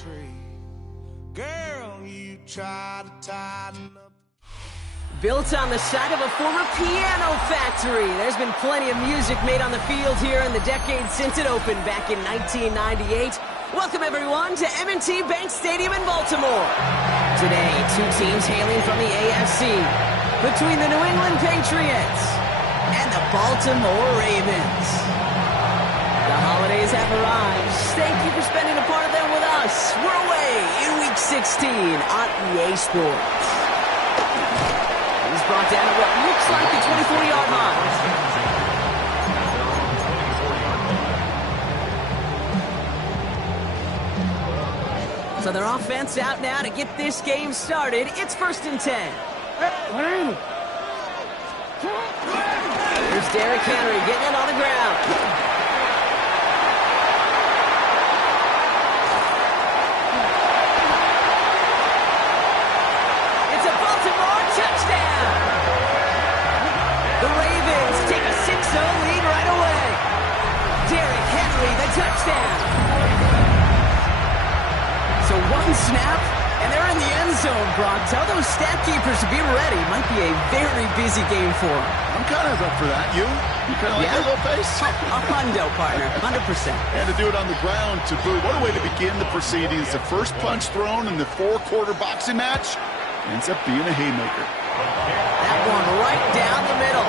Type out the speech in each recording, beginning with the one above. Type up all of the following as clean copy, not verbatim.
tree. Girl, you try to tighten up. Built on the side of a former piano factory, there's been plenty of music made on the field here in the decade since it opened back in 1998. Welcome, everyone, to M&T Bank Stadium in Baltimore. Today, two teams hailing from the AFC, between the New England Patriots and the Baltimore Ravens. The holidays have arrived. Thank you for spending a part of them with us. We're away in Week 16 on EA Sports. He's brought down at what looks like the 24-yard line. So their offense out now to get this game started. It's 1st and 10. Here's Derrick Henry getting it on the ground. It's a Baltimore touchdown. The Ravens take a 6-0 lead right away. Derrick Henry, the touchdown. So one snap, and they're in the end zone, Brock. Tell those stat keepers to be ready. Might be a very busy game for them. I'm kind of up for that. You kind of like that little pace? A hundo, partner. 100%. And to do it on the ground to boot. What a way to begin the proceedings. The first punch thrown in the four-quarter boxing match ends up being a haymaker. That one right down the middle.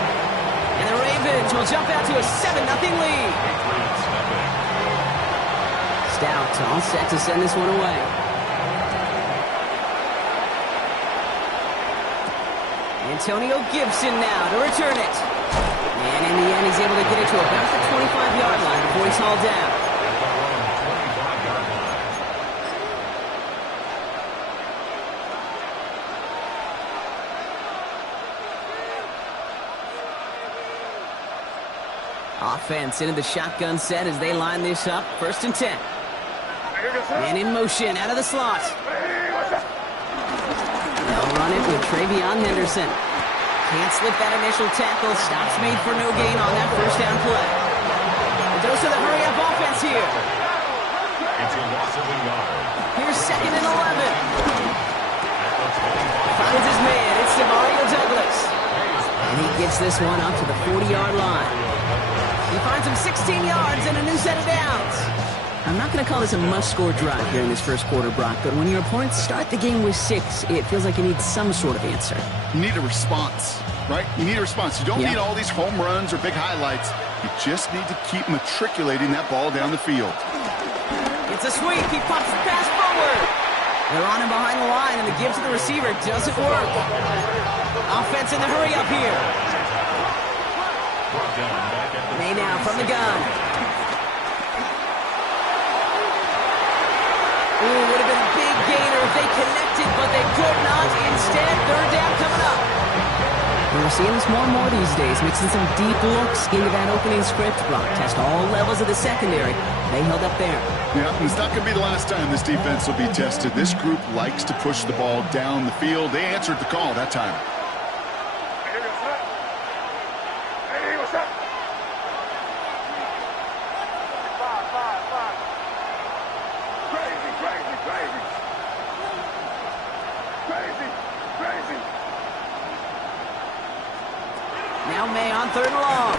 And the Ravens will jump out to a 7-0 lead. Stout all set to send this one away. Antonio Gibson now to return it. And in the end, he's able to get it to about the 25-yard line before he's hauled down. Offense into the shotgun set as they line this up. 1st and 10. And in motion out of the slot. They'll run it with Travion Henderson. Can't slip that initial tackle. Stops made for no gain on that first down play. It goes to the hurry-up offense here. Here's 2nd and 11. Finds his man. It's Demario Douglas. And he gets this one up to the 40-yard line. He finds him 16 yards and a new set of downs. I'm not going to call this a must-score drive here in this first quarter, Brock, but when your opponents start the game with 6, it feels like you need some sort of answer. You need a response, right? You need a response. You don't need all these home runs or big highlights. You just need to keep matriculating that ball down the field. It's a sweep. He pops the pass forward. They're on him behind the line, and the give to the receiver doesn't work. Offense in the hurry-up here. May now from the gun. Ooh, would have been a big gainer if they connected, but they could not. Instead, 3rd down coming up. We're seeing this more and more these days, mixing some deep looks into that opening script. Brock test all levels of the secondary. They held up there. Yeah, it's not going to be the last time this defense will be tested. This group likes to push the ball down the field. They answered the call that time. Now May on 3rd and long.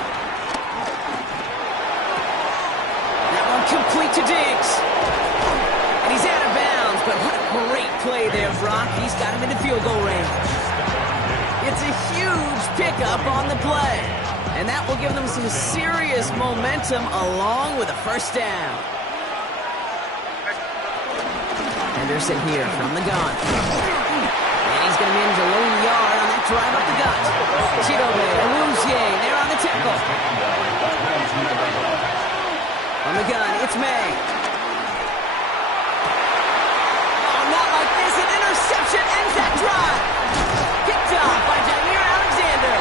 That one complete to Diggs. And he's out of bounds, but what a great play there, Brock. He's got him into field goal range. It's a huge pickup on the play. And that will give them some serious momentum along with a first down. Henderson here from the gun. And he's going to manage a low yard on that drive up the gut. Chidobe Awuzie there on the tackle. On the gun, it's May. Oh, not like this. An interception ends that drive. Picked off by Jameer Alexander.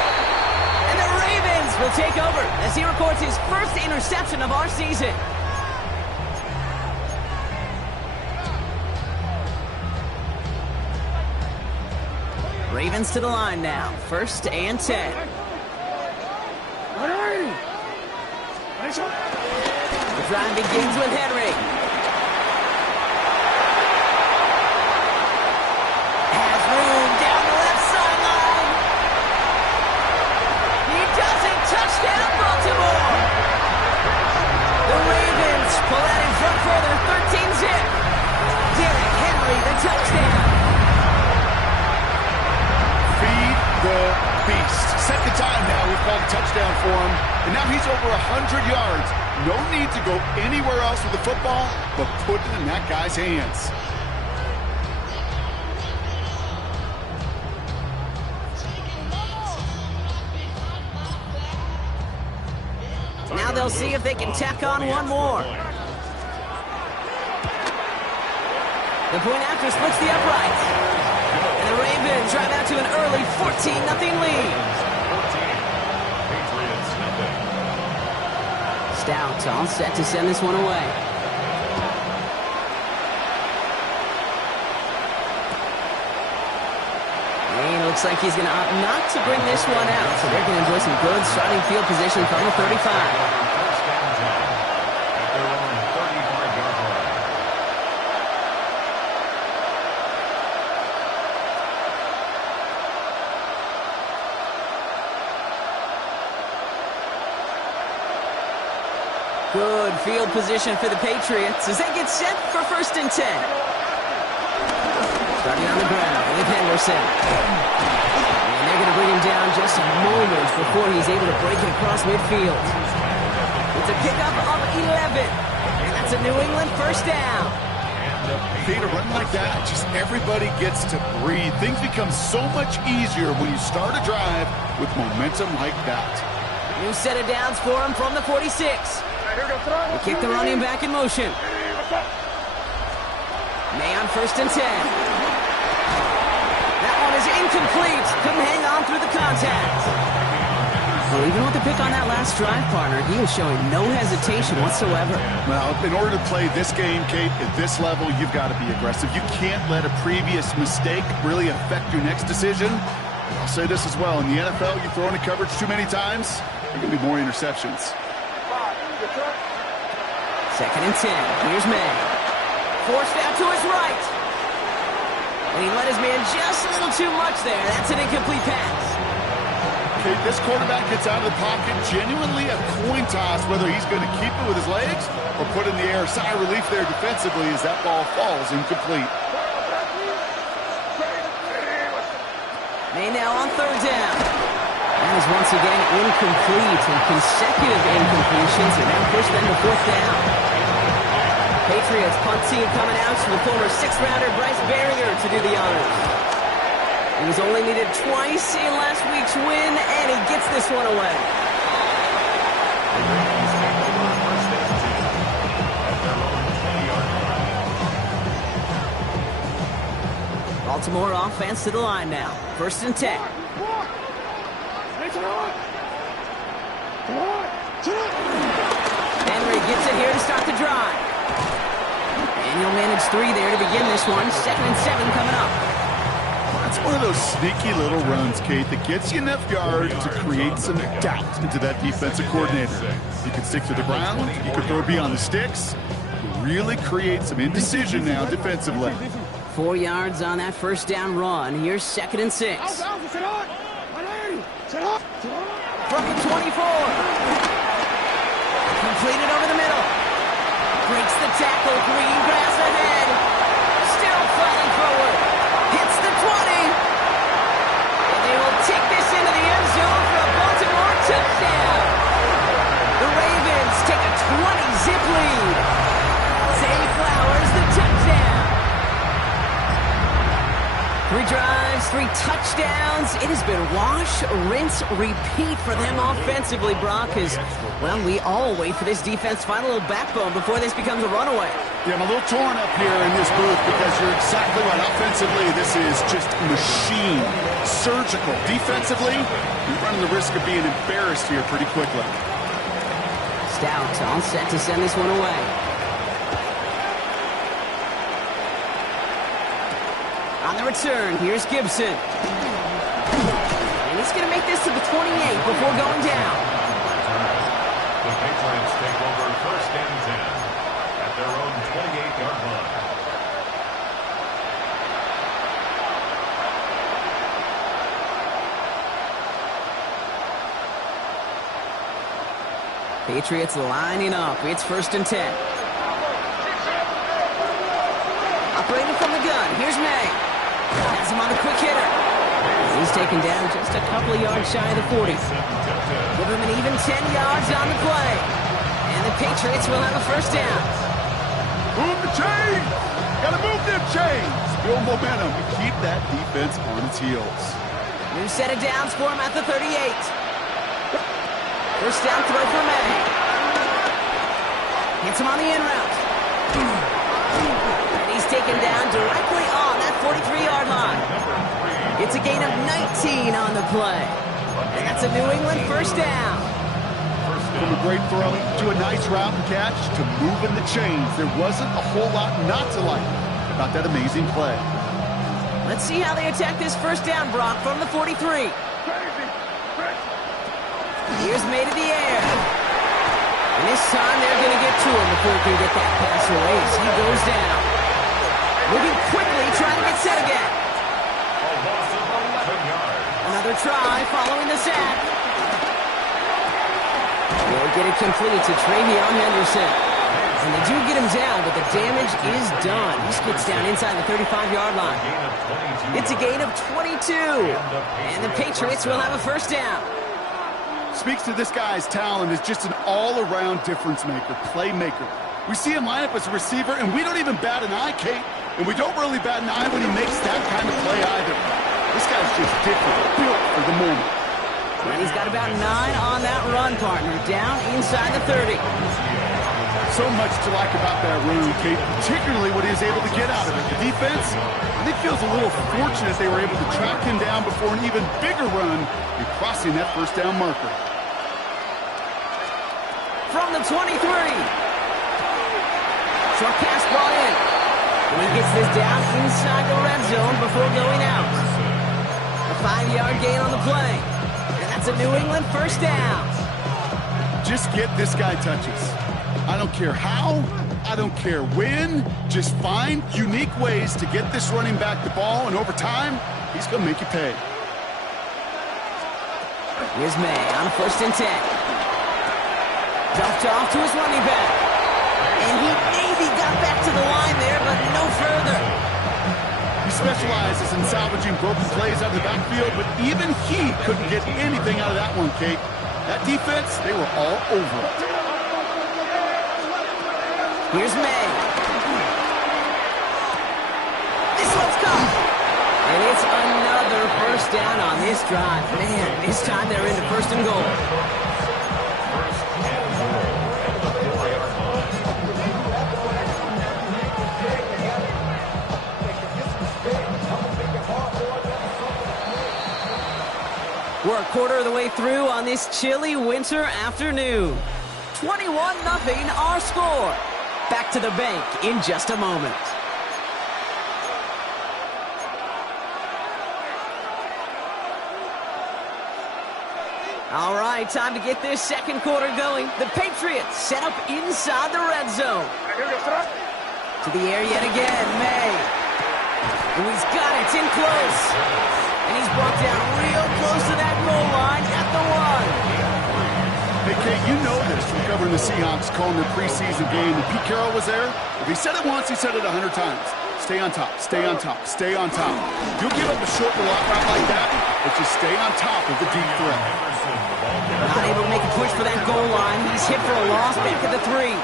And the Ravens will take over as he records his first interception of our season. Ravens to the line now. 1st and 10. The drive begins with Henry. And now he's over 100 yards. No need to go anywhere else with the football, but put it in that guy's hands. Now they'll see if they can tack on one more. The point after splits the uprights. And the Ravens drive out to an early 14-0 lead. Stout all set to send this one away. And it looks like he's going to opt not to bring this one out. So they're going to enjoy some good starting field position from the 35. Good field position for the Patriots as they get set for 1st and 10. Starting on the ground with Henderson. And they're going to bring him down just moments before he's able to break it across midfield. It's a pickup of 11. And that's a New England 1st down. Kate, a run like that, just everybody gets to breathe. Things become so much easier when you start a drive with momentum like that. New set of downs for him from the 46. They kick the running back in motion. May on 1st and 10. That one is incomplete. Couldn't hang on through the contact. Well, even with the pick on that last drive, partner, he was showing no hesitation whatsoever. Well, in order to play this game, Kate, at this level, you've got to be aggressive. You can't let a previous mistake really affect your next decision. I'll say this as well. In the NFL, you throw into coverage too many times, there are going to be more interceptions. 2nd and 10. Here's May. Forced out to his right. And he let his man just a little too much there. That's an incomplete pass. Okay, this quarterback gets out of the pocket. Genuinely a coin toss whether he's going to keep it with his legs or put in the air. Sigh of relief there defensively as that ball falls incomplete. May now on 3rd down. That is once again incomplete, and consecutive incompletions are now pushed them to 4th down. Patriots punt team coming out to the former 6th-rounder Bryce Barrier to do the honors. He was only needed twice in last week's win, and he gets this one away. Baltimore offense to the line now. 1st and 10. Henry gets it here to start the drive. And he'll manage 3 there to begin this one. 2nd and 7 coming up. That's one of those sneaky little runs, Kate, that gets you enough yards to create some doubt into that defensive coordinator. You can stick to the ground. You can throw beyond the sticks. Really create some indecision now defensively. 4 yards on that 1st down run. Here's 2nd and 6. From the 24. Completed over the middle. Breaks the tackle. Green grass ahead. Still fighting forward. Hits the 20. And they will take this into the end zone for a Baltimore touchdown. The Ravens take a 20-zip lead. Zay Flowers, the touchdown. 3 drives, 3 touchdowns. It has been wash, rinse, repeat for them offensively, Brock, as, well, we all wait for this defense to find a little backbone before this becomes a runaway. Yeah, I'm a little torn up here in this booth because you're exactly right. Offensively, this is just machine, surgical. Defensively, you're running the risk of being embarrassed here pretty quickly. Stout all set to send this one away. On the return, here's Gibson. And he's going to make this to the 28 before going down. The Patriots take over 1st and 10 at their own 28-yard line. Patriots lining up. It's 1st and 10. Operating from the gun. Here's May. Has him on the quick hitter. He's taken down just a couple of yards shy of the 40. Give him an even 10 yards on the play. And the Patriots will have a first down. Move the chains! Gotta move them chains! Build momentum and keep that defense on its heels. New set of downs for him at the 38. First down throw for May. Hits him on the in route. And he's taken down directly on that 43-yard line. It's a gain of 19 on the play. And that's a New England first down. From a great throw to a nice route and catch to moving the chains, there wasn't a whole lot not to like about that amazing play. Let's see how they attack this first down, Brock, from the 43. Here's May to the air. And this time they're going to get to him before he can get that pass away as he goes down. Moving quickly, trying to get set again. Another try following the sack. They'll get it complete to Travion Henderson. And they do get him down, but the damage is done. He skips down inside the 35-yard line. It's a gain of 22. And the Patriots will have a first down. Speaks to this guy's talent as just an all-around difference maker, playmaker. We see him line up as a receiver, and we don't even bat an eye, Kate. And we don't really bat an eye when he makes that kind of play either. This guy's just different, built for the moment. And he's got about 9 on that run, partner, down inside the 30. So much to like about that run, Kate, particularly what he was able to get out of it. The defense, I think, feels a little fortunate they were able to track him down before an even bigger run in crossing that first down marker. From the 23. Short pass brought in. And he gets this down inside the red zone before going out. A 5-yard gain on the play. And that's a New England first down. Just get this guy touches. I don't care how, I don't care when, just find unique ways to get this running back the ball, and over time, he's going to make you pay. Here's May on first and 10. Dumped off to his running back. And he maybe got back to the line there, but no further. He specializes in salvaging broken plays out of the backfield, but even he couldn't get anything out of that one, Kate. That defense, they were all over it. Here's May. This one's caught. And it's another first down on this drive. Man, this time they're into first and goal. We're a quarter of the way through on this chilly winter afternoon. 21-0 our score. Back to the bank in just a moment. All right, time to get this second quarter going. The Patriots set up inside the red zone. To the air yet again, May. And he's got it, it's in close. And he's brought down real close to that goal line at the 1. Hey, Kate, you know this from covering the Seahawks, calling their preseason game. And Pete Carroll was there. If he said it once, he said it 100 times. Stay on top, stay on top, stay on top. You'll give up a short route like that, but just stay on top of the deep threat. Not able to make a push for that goal line. He's hit for a loss back at the 3.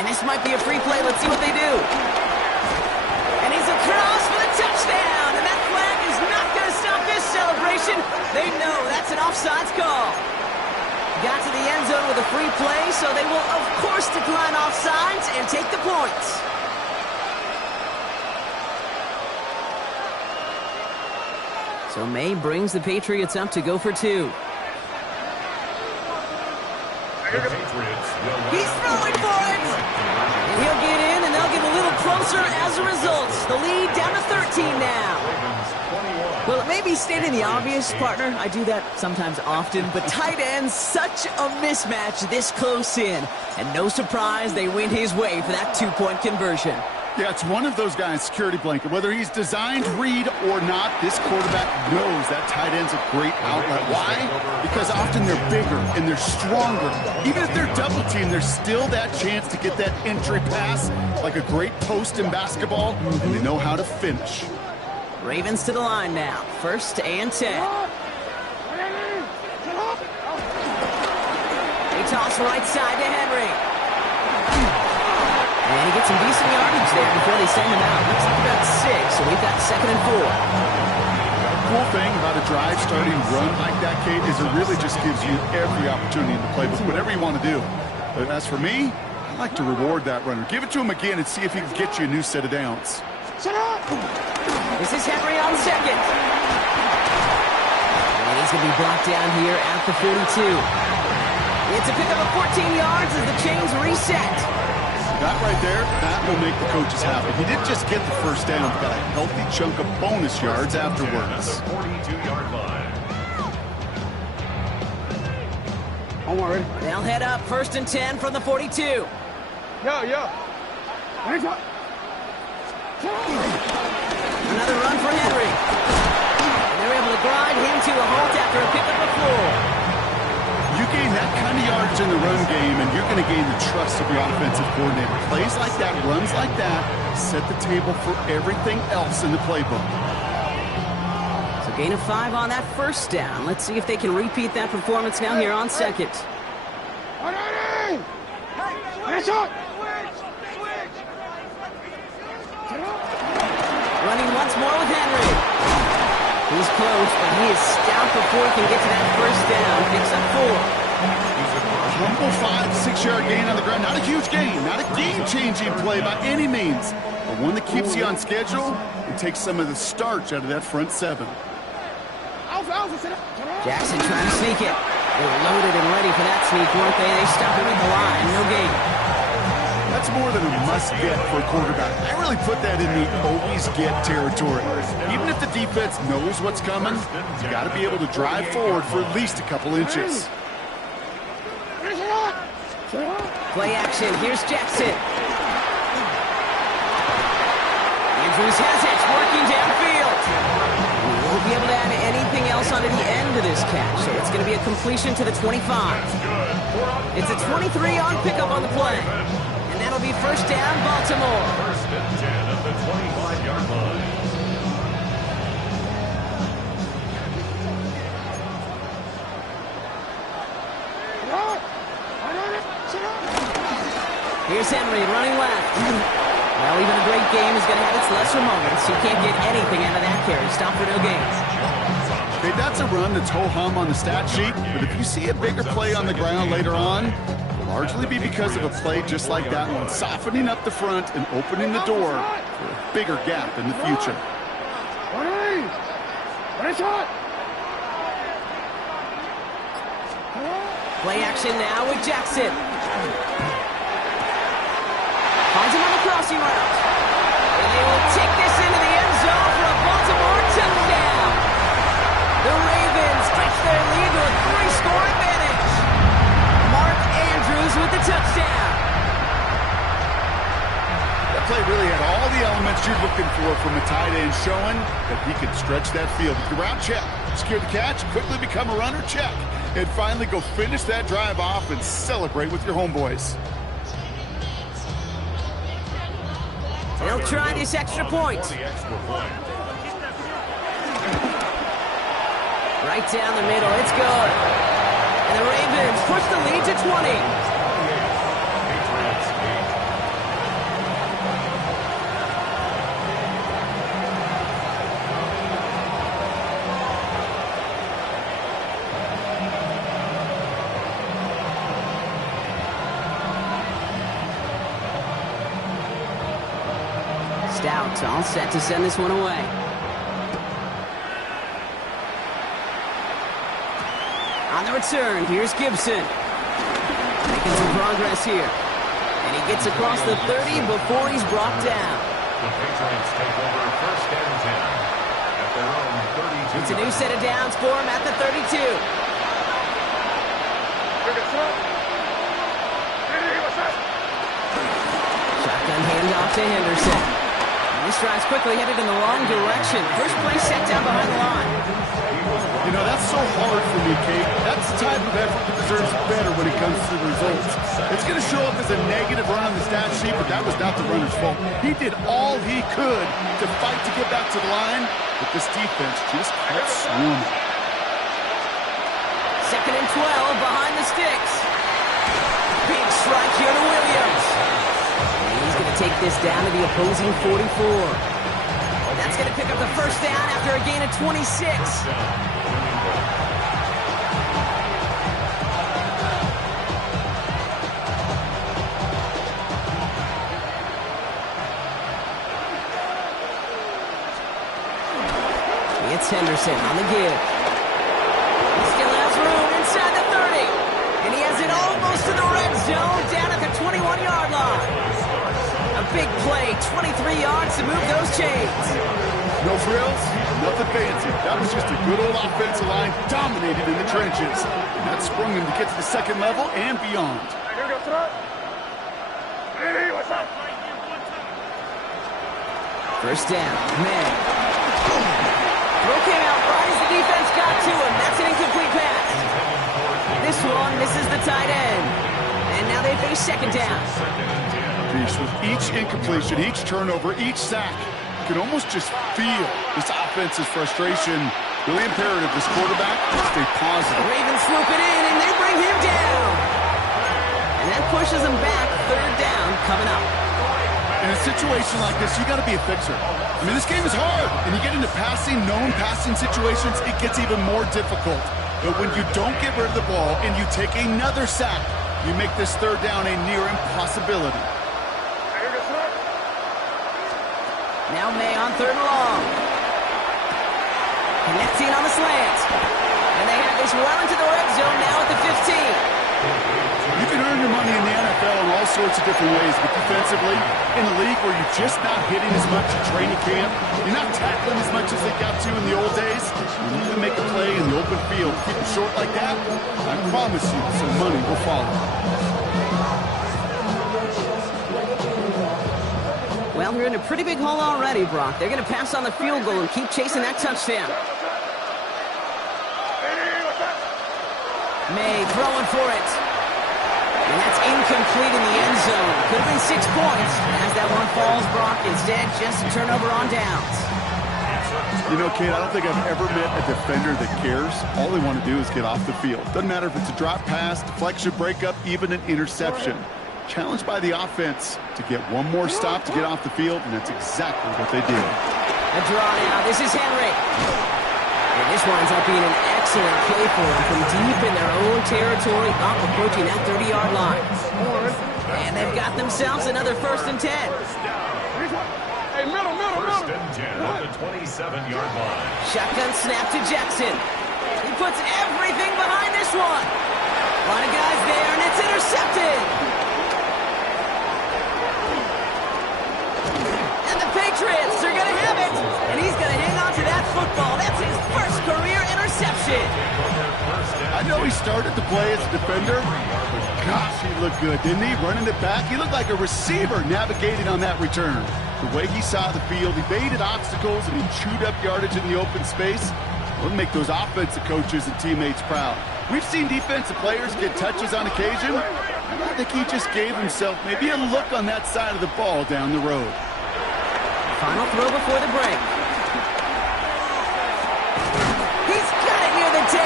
And this might be a free play. Let's see what they do. And he's across for the touchdown. And that flag is not going to stop this celebration. They know that's an offsides call. Got to the end zone with a free play, so they will, of course, decline offsides and take the points. So May brings the Patriots up to go for 2. He's throwing for it! And he'll get in, and they'll get a little closer as a result. The lead down to 13 now. Well, it may be stating the obvious, partner. I do that sometimes often, but tight ends, such a mismatch this close in. And no surprise, they win his way for that 2-point conversion. Yeah, it's one of those guys' security blanket. Whether he's designed read or not, this quarterback knows that tight end's a great outlet. Why? Because often they're bigger and they're stronger. Even if they're double teamed, there's still that chance to get that entry pass like a great post in basketball, and they know how to finish. Ravens to the line now. 1st and 10. They toss right side to Henry. And he gets some decent yardage there before they send him out. Looks like about 6, so we've got 2nd and 4. Cool thing about a drive starting run like that, Kate, is it really just gives you every opportunity in the playbook, whatever you want to do. But as for me, I like to reward that runner. Give it to him again and see if he can get you a new set of downs. This is Henry on 2nd. And he's going to be brought down here at the 42. It's a pickup of 14 yards as the chains reset. That right there, that will make the coaches happy. He didn't just get the first down, he got a healthy chunk of bonus yards afterwards. 42-yard line. Don't worry. They'll head up 1st and 10 from the 42. Yo. Another run for Henry. And they're able to grind him to a halt after a pickup of 4. You gain that kind of yardage in the run game, and you're going to gain the trust of your offensive coordinator. Plays like that, runs like that, set the table for everything else in the playbook. So gain of 5 on that 1st down. Let's see if they can repeat that performance now here on 2nd. Running once more with Henry. He's close, but he is stout before he can get to that 1st down. Picks up 4. Humble 5-6-yard gain on the ground. Not a huge gain, not a game-changing play by any means, but one that keeps you on schedule and takes some of the starch out of that front 7. Jackson trying to sneak it. They were loaded and ready for that sneak, weren't they? They stopped him at the line. No gain. That's more than a must-get for a quarterback. I really put that in the always-get territory. Even if the defense knows what's coming, you got to be able to drive forward for at least a couple inches. Play action. Here's Jackson. Andrews has it. Working downfield. He won't be able to add anything else onto the end of this catch, so it's going to be a completion to the 25. It's a 23-yard pickup on the play. And that'll be 1st down, Baltimore. 1st and 10 at the 25-yard line. Here's Henry running left. Well, even a great game is going to have its lesser moments. You can't get anything out of that carry. Stop for no gains. Okay, that's a run that's ho-hum on the stat sheet, but if you see a bigger play on the ground later on, it'll largely be because of a play just like that one, softening up the front and opening the door for a bigger gap in the future. Play action now with Jackson. Finds him on the crossing route. And they will take this into the end zone for a Baltimore touchdown. The Ravens stretch their lead to a 3-score advantage. Mark Andrews with the touchdown. That play really had all the elements you're looking for from a tight end, showing that he could stretch that field. With the route, check. Secure the catch, quickly become a runner, check. And finally go finish that drive off and celebrate with your homeboys. They'll try this extra point. Right down the middle, it's good. And the Ravens push the lead to 20. Stout all set to send this one away. On the return, here's Gibson. Making some progress here. And he gets across the 30 before he's brought down. The Patriots take over 1st and 10 at their own 32. It's a new set of downs for him at the 32. Shotgun handoff to Henderson. This drive's quickly headed in the wrong direction. First play set down behind the line. You know, that's so hard for me, Kate. That's the type of effort that deserves better when it comes to the results. It's going to show up as a negative run on the stat sheet, but that was not the runner's fault. He did all he could to fight to get back to the line, but this defense just kept swarming. 2nd and 12 behind the sticks. Big strike here to Williams. And he's going to take this down to the opposing 44. That's going to pick up the first down after a gain of 26. It's Henderson on the give. He still has room inside the 30. And he has it almost to the red zone, down at the 21-yard line. A big play, 23 yards to move those chains. No frills, nothing fancy. That was just a good old offensive line dominated in the trenches. And that sprung him to get to the second level and beyond. First down, May. Throw came out right as the defense got to him. That's an incomplete pass. This one misses the tight end. And now they face second down. With each incompletion, each turnover, each sack, you can almost just feel this offense's frustration. Really imperative this quarterback to stay positive. Ravens swoop it in, and they bring him down. And that pushes him back. Third down coming up. In a situation like this, you got to be a fixer. I mean, this game is hard, and you get into known passing situations, it gets even more difficult. But when you don't get rid of the ball and you take another sack, you make this third down a near impossibility. Now May on 3rd and long. Connecting on the slant. And they have this well into the red zone now at the 15. You can earn your money in the NFL in all sorts of different ways, but defensively, in a league where you're just not hitting as much at training camp, you're not tackling as much as they got to in the old days, you need to make a play in the open field. Keep it short like that, I promise you some money will follow. Well, they're in a pretty big hole already, Brock. They're going to pass on the field goal and keep chasing that touchdown. May throwing for it. And that's incomplete in the end zone. Could have been 6 points. As that one falls, Brock, instead just a turnover on downs. You know, Kate, I don't think I've ever met a defender that cares. All they want to do is get off the field. Doesn't matter if it's a drop pass, deflection, breakup, even an interception. Challenged by the offense to get one more stop to get off the field, and that's exactly what they did. A draw now. This is Henry. And this winds up being an excellent play for them from deep in their own territory, up approaching that 30-yard line. And they've got themselves another 1st and 10. Hey, middle. First and 10 at the 27-yard line. Shotgun snap to Jackson. He puts everything behind this one. A lot of guys there, and it's intercepted. And the Patriots are going to have it. And he's going to hang on to that football. That's his first career interception. I know he started to play as a defender, but gosh, he looked good, didn't he? Running it back, he looked like a receiver navigating on that return. The way he saw the field, he baited obstacles, and he chewed up yardage in the open space. It'll make those offensive coaches and teammates proud. We've seen defensive players get touches on occasion, and I think he just gave himself maybe a look on that side of the ball down the road. Final throw before the break. He's got it near the 10.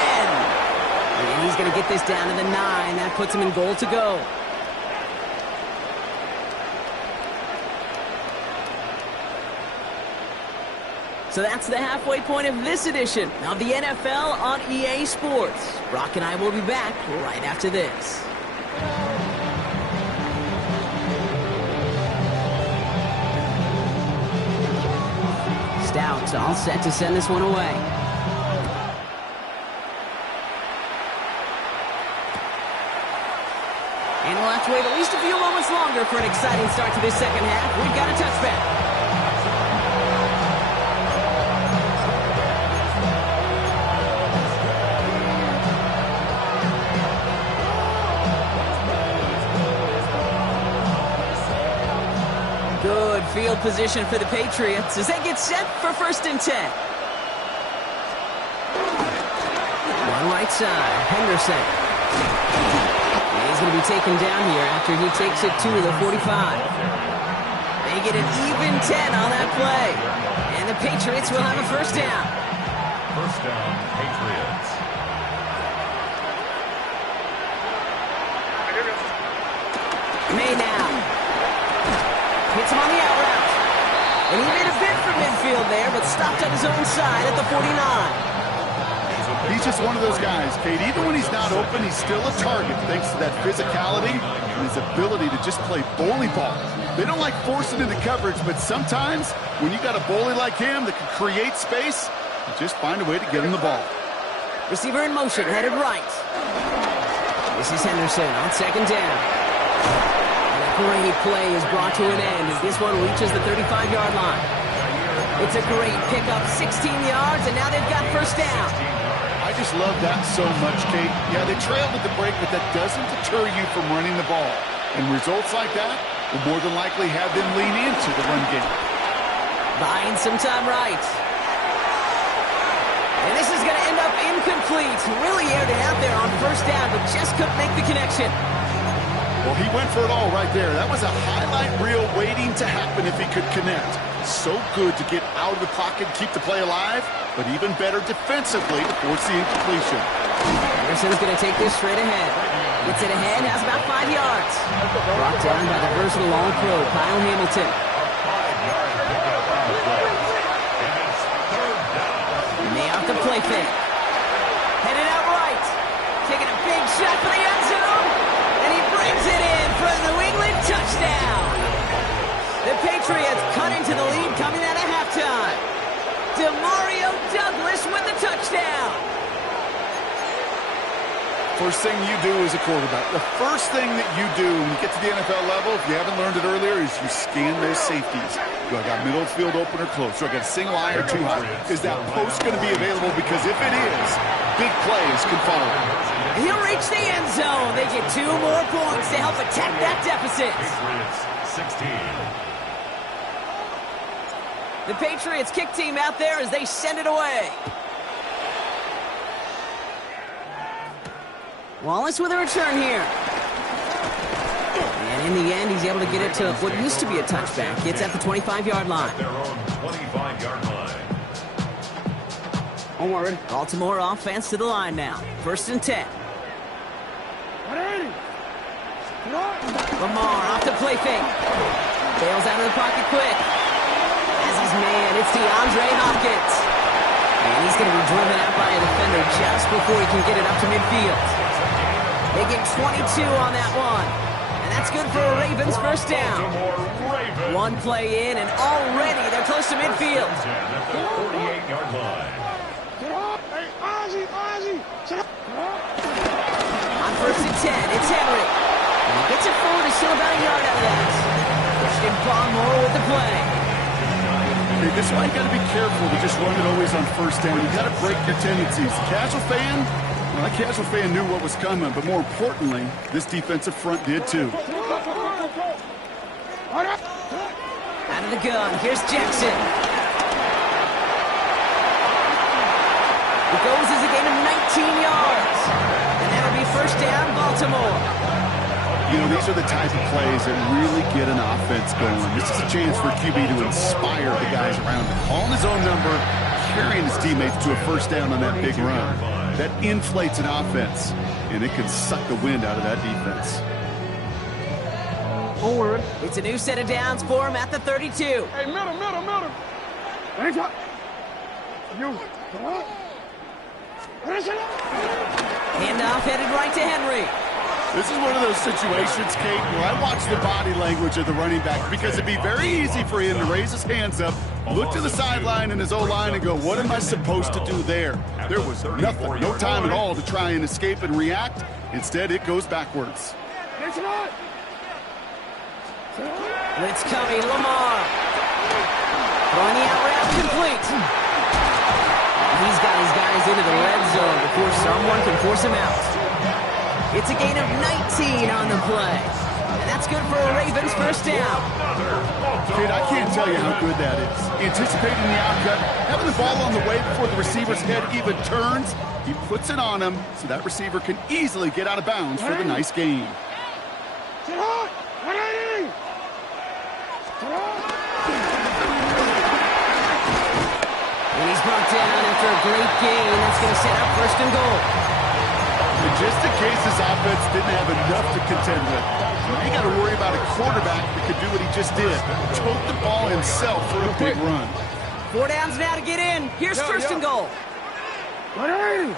And he's going to get this down to the 9. That puts him in goal to go. So that's the halfway point of this edition of the NFL on EA Sports. Brock and I will be back right after this. Stout all set to send this one away. And we'll have to wait at least a few moments longer for an exciting start to this second half. We've got a touchback. Good field position for the Patriots as they get set for 1st and 10. On right side, Henderson. And he's going to be taken down here after he takes it to the 45. They get an even 10 on that play. And the Patriots will have a first down. First down, Patriots. May now. Hits him on the out route. And he made a bid for midfield there, but stopped on his own side at the 49. He's just one of those guys, Kate. Even when he's not open, he's still a target thanks to that physicality and his ability to just play bully ball. They don't like forcing into coverage, but sometimes when you got a bully like him that can create space, you just find a way to get him the ball. Receiver in motion, headed right. This is Henderson on second down. And a great play is brought to an end as this one reaches the 35-yard line. It's a great pickup, 16 yards, and now they've got first down. I just love that so much, Kate. Yeah, they trailed at the break, but that doesn't deter you from running the ball. And results like that will more than likely have them lean into the run game. Buying some time right. And this is going to end up incomplete. Really aired it out there on first down, but just couldn't make the connection. Well, he went for it all right there. That was a highlight reel waiting to happen if he could connect. So good to get out of the pocket, keep the play alive, but even better defensively to force the incompletion. Anderson's going to take this straight ahead. Gets it ahead, has about 5 yards. Brought down by the versatile All-Pro, Kyle Hamilton. And they out the play fake. Headed out right. Taking a big shot for the end zone. And he brings it in for a New England touchdown. The Patriots cut into the lead coming out of halftime. DeMario Douglas with the touchdown. First thing you do as a quarterback, the first thing that you do when you get to the NFL level, if you haven't learned it earlier, is you scan those safeties. Do I got middle field open or close? Do I got a single eye or two high? Is that post going to be available? Because if it is, big plays can follow. He'll reach the end zone. They get 2 more points to help attack that deficit. Patriots 16. The Patriots kick team out there as they send it away. Wallace with a return here. And in the end, he's able to get it to what used to be a touchback. It's at the 25-yard line. Their own 25-yard line. Onward. Baltimore offense to the line now. First and 10. Lamar off the play fake. Bails out of the pocket quick. As his man, it's DeAndre Hopkins. And he's going to be driven out by a defender just before he can get it up to midfield. They get 22 on that one. And that's good for a Ravens first down. One play in, and already they're close to midfield. At the 48-yard line. On first and 10, it's Henry. And he gets it forward, he's still about a yard out of that. Christian Barmore with the play. Okay, this is why you got to be careful to just run it always on first down. You got to break your tendencies. The casual fan, well, that casual fan knew what was coming, but more importantly, this defensive front did too. Out of the gun, here's Jackson. It goes as a gain of 19 yards. And that'll be first down, Baltimore. You know, these are the type of plays that really get an offense going. This is a chance for QB to inspire the guys around him. Calling his own number, carrying his teammates to a first down on that big run. That inflates an offense, and it can suck the wind out of that defense. Onward. It's a new set of downs for him at the 32. Hey, middle. Thanks, you. Handoff headed right to Henry. This is one of those situations, Kate, where I watch the body language of the running back because it'd be very easy for him to raise his hands up, look to the sideline in his O-line and go, what am I supposed to do there? There was nothing, no time at all to try and escape and react. Instead, it goes backwards. Blitz coming, Lamar. Throwing the out route complete. He's got his guys into the red zone before someone can force him out. It's a gain of 19 on the play. And that's good for a Ravens first down. Kate, I can't tell you how good that is. Anticipating the outcut, having the ball on the way before the receiver's head even turns, he puts it on him so that receiver can easily get out of bounds for the nice gain. And he's brought down after a great gain. That's going to set up 1st and goal. And just in case his offense didn't have enough to contend with, now you got to worry about a quarterback that could do what he just did. Tote the ball himself for a big run. 4 downs now to get in. Here's 1st and goal. Henry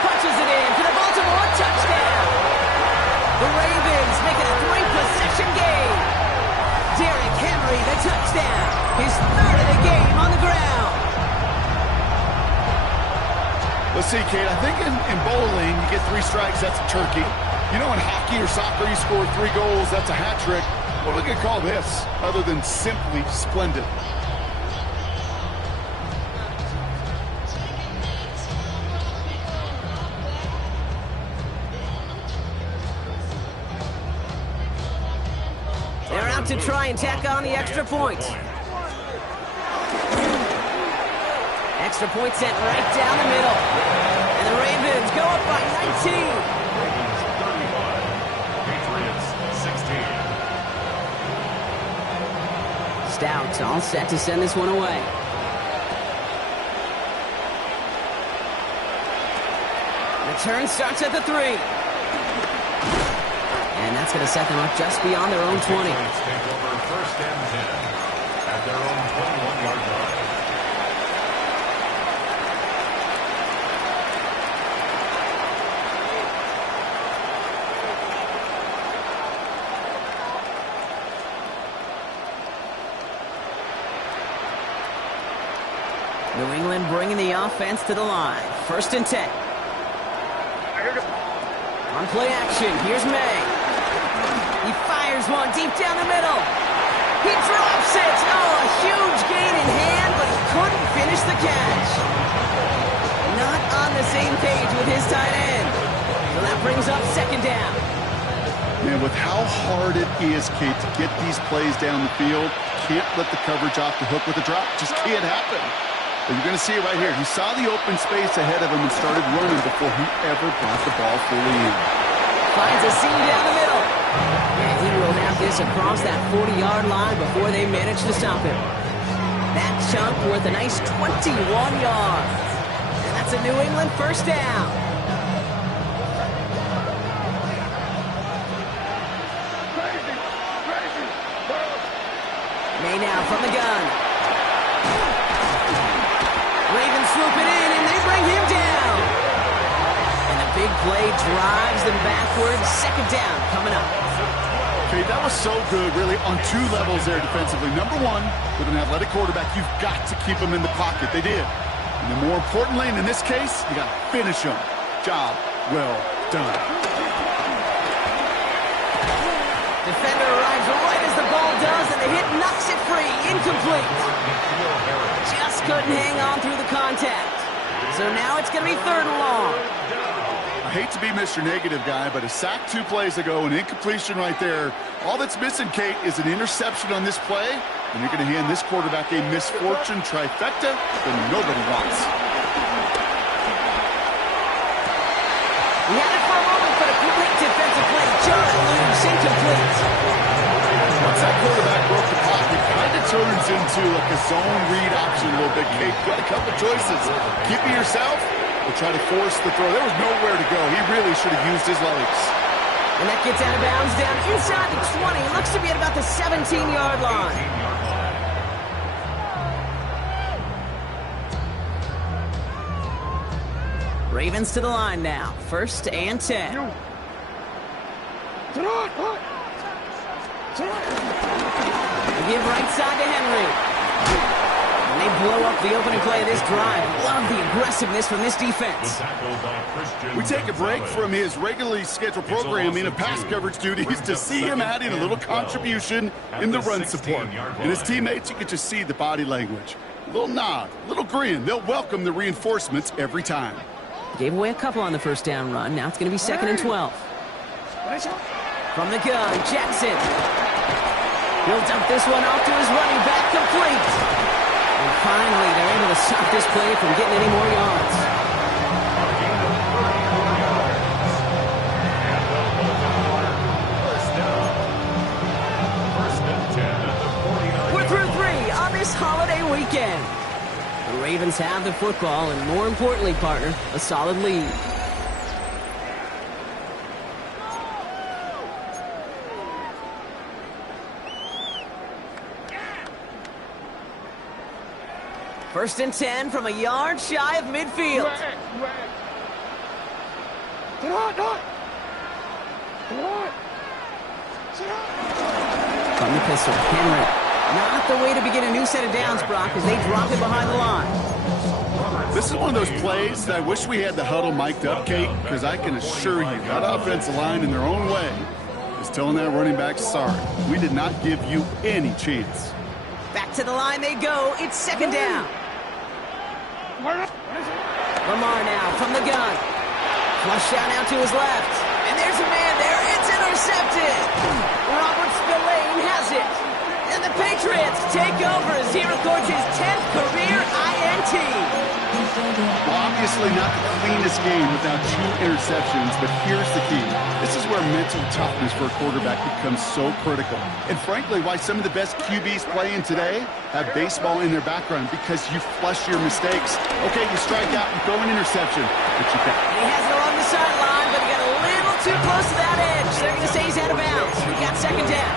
punches it in for the Baltimore touchdown. The Ravens make it a 3-possession game. Derrick Henry, the touchdown. His 3rd of the game on the ground. Let's see, Kate, I think in bowling, you get 3 strikes, that's a turkey. You know, in hockey or soccer, you score 3 goals, that's a hat trick. What are we going to call this, other than simply splendid? They're out to try and tack on the extra point. Extra point sent right down the middle. And the Ravens go up by 19. Ravens 31, Patriots 16. Stout all set to send this one away. Return starts at the 3. And that's going to set them up just beyond their own 20. Patriots take over 1st and 10 at their own 21-yard line. New England bringing the offense to the line. 1st and 10. On play action, here's May. He fires one deep down the middle. He drops it. Oh, a huge gain in hand, but he couldn't finish the catch. Not on the same page with his tight end. So that brings up 2nd down. Man, with how hard it is, Kate, to get these plays down the field, can't let the coverage off the hook with a drop. Just can't happen. But you're going to see it right here. He saw the open space ahead of him and started running before he ever brought the ball fully in. Finds a seam down the middle. And he will have this across that 40-yard line before they manage to stop him. That chunk worth a nice 21 yards. And that's a New England 1st down. May now from the gun. Ravens swoop it in, and they bring him down. And the big play drives them backwards. 2nd down coming up. Okay, that was so good, really, on 2 levels there defensively. Number 1, with an athletic quarterback, you've got to keep him in the pocket. They did. And then more importantly, and in this case, you got to finish him. Job well done. Defender arrives right as the ball does, and the hit knocks it free. Incomplete. Just couldn't hang on through the contact. So now it's going to be 3rd and long. I hate to be Mr. Negative guy, but a sack 2 plays ago, an incompletion right there. All that's missing, Kate, is an interception on this play, and you're going to hand this quarterback a misfortune trifecta that nobody wants. He had it for a moment, but a great defensive play. Just loose, incomplete. Once that quarterback broke the pocket, it kind of turns into like a zone read option a little bit, Kate. You've got a couple choices. Keep it yourself or try to force the throw. There was nowhere to go. He really should have used his legs. And that gets out of bounds down inside the 20. It looks to be at about the 17-yard line. Ravens to the line now. 1st and 10. They give right side to Henry. And they blow up the opening play of this drive. Love the aggressiveness from this defense. We take a break from his regularly scheduled programming of pass coverage duties to see him adding a little contribution in the run support. And his teammates, you can just see the body language. A little nod, a little grin. They'll welcome the reinforcements every time. Gave away a couple on the 1st down run. Now it's going to be 2nd and 12. From the gun, Jackson. He'll dump this one off to his running back, complete. And finally, they're able to stop this play from getting any more yards. We're through 3 on this holiday weekend. The Ravens have the football, and more importantly, partner, a solid lead. First and 10 from a yard shy of midfield. From the pistol, Henry. Not the way to begin a new set of downs, Brock, as they drop it behind the line. This is one of those plays that I wish we had the huddle mic'd up, Kate, because I can assure you that offensive line in their own way is telling that running back, sorry, we did not give you any chance. Back to the line they go. It's second down. Lamar now from the gun. Flush out now to his left. And there's a man there. It's intercepted. Robert Spillane has it. And the Patriots take over as he records his 10th career INT. Well, obviously not the cleanest game without 2 interceptions, but here's the key. This is where mental toughness for a quarterback becomes so critical. And frankly, why some of the best QBs playing today have baseball in their background, because you flush your mistakes. Okay, you strike out, you go an interception, but you got... He has it along the sideline, but he got a little too close to that edge. They're going to say he's out of bounds. He got second down.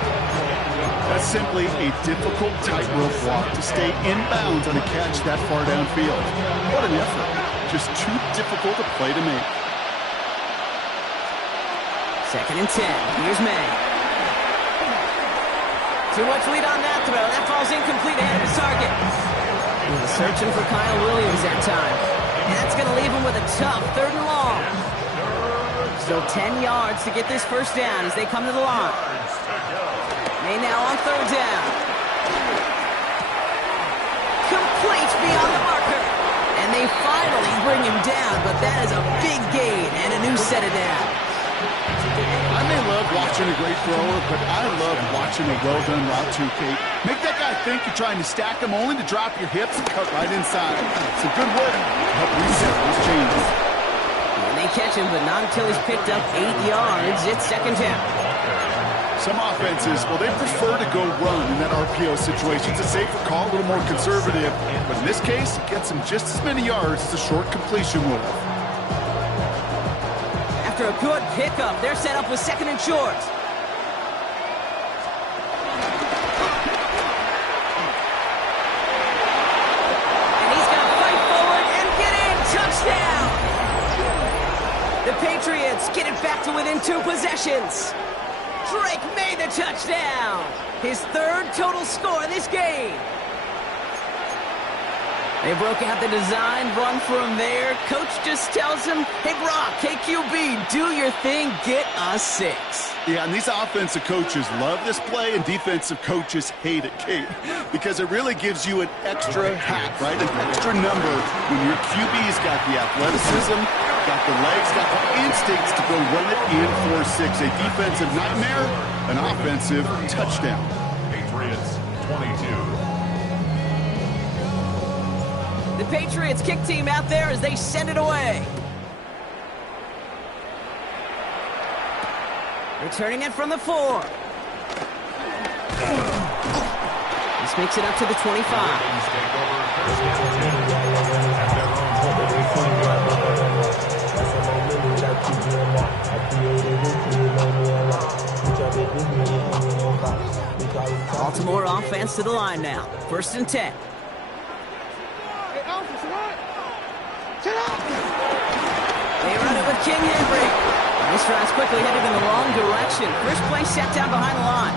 That's simply a difficult tightrope walk to stay in bounds on a catch that far downfield. What an effort. Just too difficult a play to make. Second and 10. Here's May. Too much lead on that throw. That falls incomplete ahead of his target. He was searching for Kyle Williams that time. And that's going to leave him with a tough 3rd and long. Still 10 yards to get this first down as they come to the line. May now on 3rd down. Complete beyond the marker. And they finally bring him down, but that is a big gain and a new set of downs. I may love watching a great thrower, but I love watching a well-done route too, Kate. Make that guy think you're trying to stack him only to drop your hips and cut right inside. It's a good work to help reset those changes. And they catch him, but not until he's picked up 8 yards. It's second down. Some offenses, well, they prefer to go run in that RPO situation. It's a safer call, a little more conservative. But in this case, it gets them just as many yards as a short completion will. After a good pickup, they're set up with second and short. And he's going to fight forward and get in. Touchdown! The Patriots get it back to within 2 possessions. Drake made the touchdown. His 3rd total score in this game. They broke out the design, run from there. Coach just tells him, hey, Brock, KQB, do your thing, get us 6. Yeah, and these offensive coaches love this play, and defensive coaches hate it, Kate, because it really gives you an extra hack, right? An extra number when your QB's got the athleticism, got the legs, got the instincts to go run it in 4-6. A defensive nightmare, an offensive touchdown. Patriots 22. The Patriots kick team out there as they send it away. Returning it from the 4. This makes it up to the 25. Baltimore offense to the line now. First and 10. They run it with King Henry. This drive's quickly headed in the wrong direction. First play set down behind the line.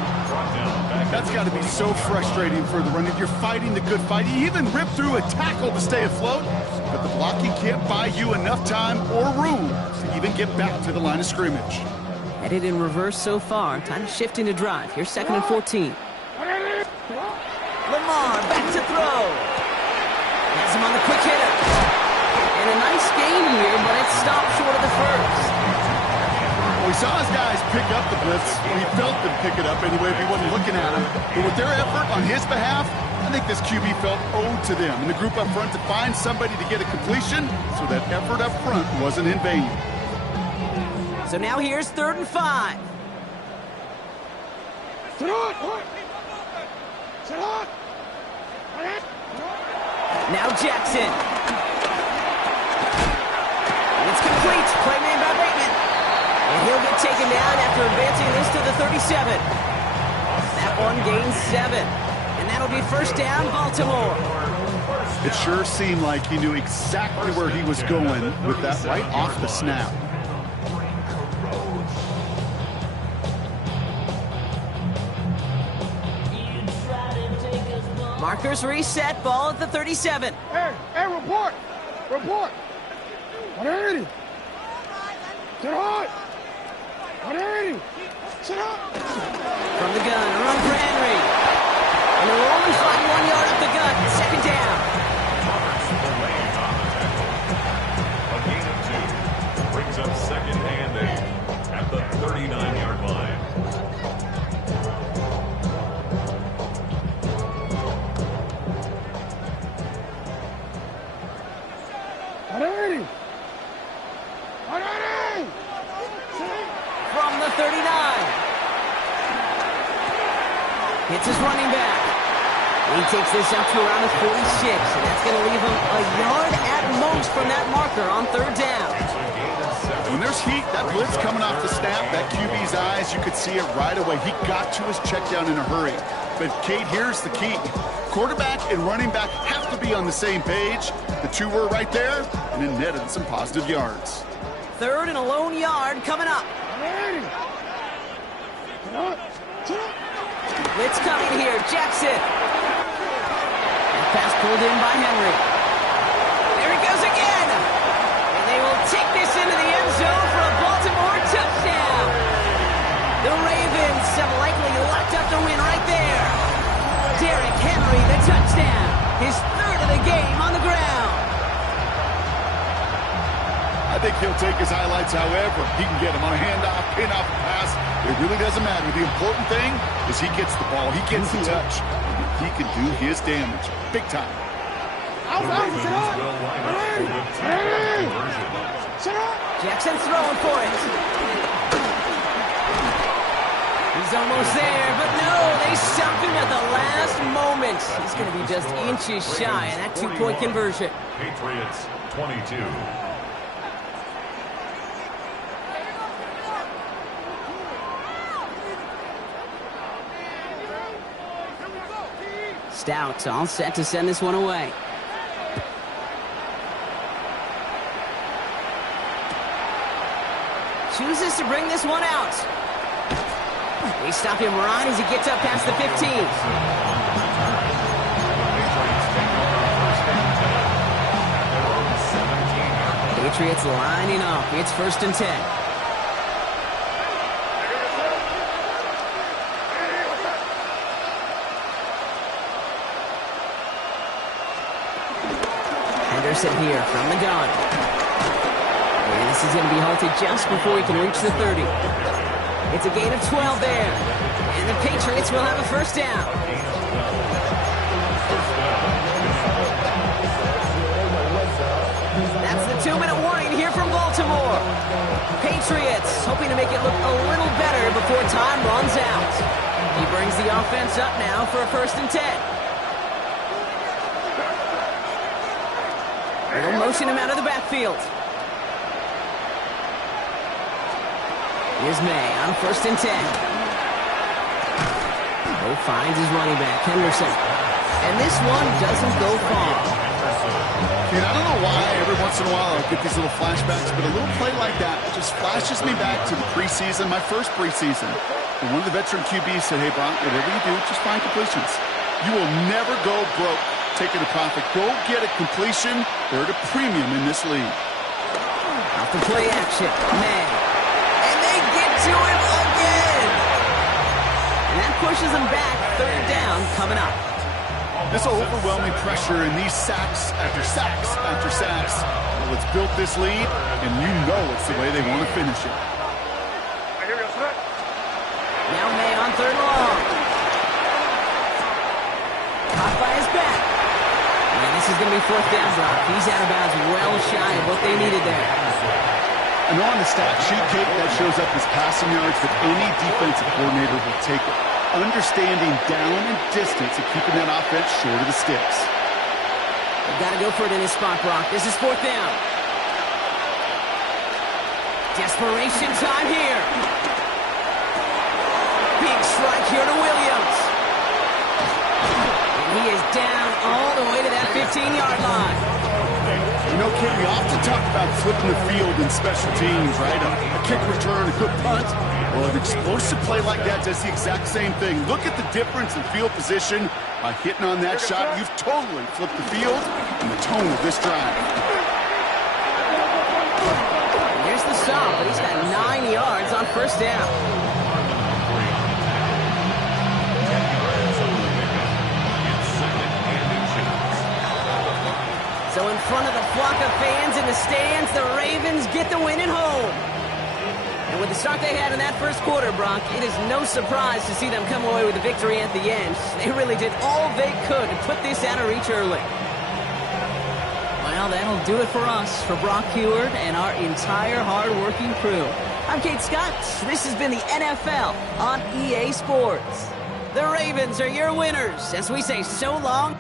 That's got to be so frustrating for the runner. You're fighting the good fight. You even rip through a tackle to stay afloat, but the blocking can't buy you enough time or room to even get back to the line of scrimmage. Headed in reverse so far. Time to shift into drive. Here's second and 14. Lamar back to throw. Has him on the quick hitter. And a nice gain here, but it stopped short of the first. Well, he saw his guys pick up the blitz. He felt them pick it up anyway if he wasn't looking at him. But with their effort on his behalf, I think this QB felt owed to them and the group up front to find somebody to get a completion so that effort up front wasn't in vain. So now here's 3rd and 5. Sit on! Sit on! Now Jackson. It's complete. Play made by Bateman. And he'll get taken down after advancing this to the 37. That one gains 7. And that'll be 1st down, Baltimore. It sure seemed like he knew exactly where he was going with that right off the snap. Markers reset, ball at the 37. Hey, report! Report! 180! Sit on! 180! Sit on! From the gun, a run for Henry. And they'll only find 1 yard up the gut. 2nd down. A gain of 2 brings up 2nd and 8 at the 39-yard line. From the 39. Hits his running back. He takes this up to around the 46, and that's going to leave him a yard at most from that marker on 3rd down. When there's heat, that blitz coming off the snap, that QB's eyes, you could see it right away. He got to his check down in a hurry. But, Kate, here's the key. Quarterback and running back have to be on the same page. The two were right there, and it netted some positive yards. 3rd and a lone yard coming up. Blitz coming here. Jackson. That pass pulled in by Henry. There he goes again. And they will take this into the end zone for a Baltimore touchdown. The Ravens have likely locked up the win right there. Derrick Henry, the touchdown. His 3rd of the game on the ground. I think he'll take his highlights however he can get them on a handoff, pin-off, pass. It really doesn't matter. The important thing is he gets the ball, he gets the touch. He can do his damage big time. Jackson's throwing for it. He's almost there, but no, they stopped him at the last moment. He's going to be just inches shy of that 2-point conversion. Patriots 22. Stout all set to send this one away. Chooses to bring this one out. They stop him right as he gets up past the 15. Patriots lining up. It's 1st and 10. Henderson here from the gun. And this is going to be halted just before he can reach the 30. It's a gain of 12 there. And the Patriots will have a 1st down. That's the 2-minute warning here from Baltimore. Patriots hoping to make it look a little better before time runs out. He brings the offense up now for a 1st and 10. They'll motion him out of the backfield. Here's May on 1st and 10. Bo finds his running back, Henderson. And this one doesn't go far. I don't know why every once in a while I get these little flashbacks, but a little play like that just flashes me back to the preseason, my first preseason. And one of the veteran QBs said, hey, Brock, whatever you do, just find completions. You will never go broke taking a profit. Go get a completion. They're at a premium in this league. Off the play action, May. And they get to him again. And that pushes them back. 3rd down coming up. This overwhelming pressure and these sacks after sacks after sacks. Well, it's built this lead, and you know it's the way they want to finish it. 3rd and long. Caught by his back. And this is going to be 4th down, Brock. He's out of bounds well shy of what they needed there. And on the stat sheet, Kate, that shows up as passing yards that any defensive coordinator will take it. Understanding down and distance and keeping that offense short of the sticks. They've got to go for it in this spot, Brock. This is 4th down. Desperation time here. Big strike here to Williams. And he is down all the way to that 15-yard line. You know, Kate, we often talk about flipping the field in special teams, right? A kick return, a good punt. Well, an explosive play like that does the exact same thing. Look at the difference in field position. By hitting on that shot, you've totally flipped the field and the tone of this drive. Here's the stop, but he's got 9 yards on 1st down. So in front of the flock of fans in the stands, the Ravens get the win at home. And with the start they had in that 1st quarter, Brock, it is no surprise to see them come away with a victory at the end. They really did all they could to put this out of reach early. Well, that'll do it for us, for Brock Heward and our entire hard-working crew. I'm Kate Scott. This has been the NFL on EA Sports. The Ravens are your winners as we say so long.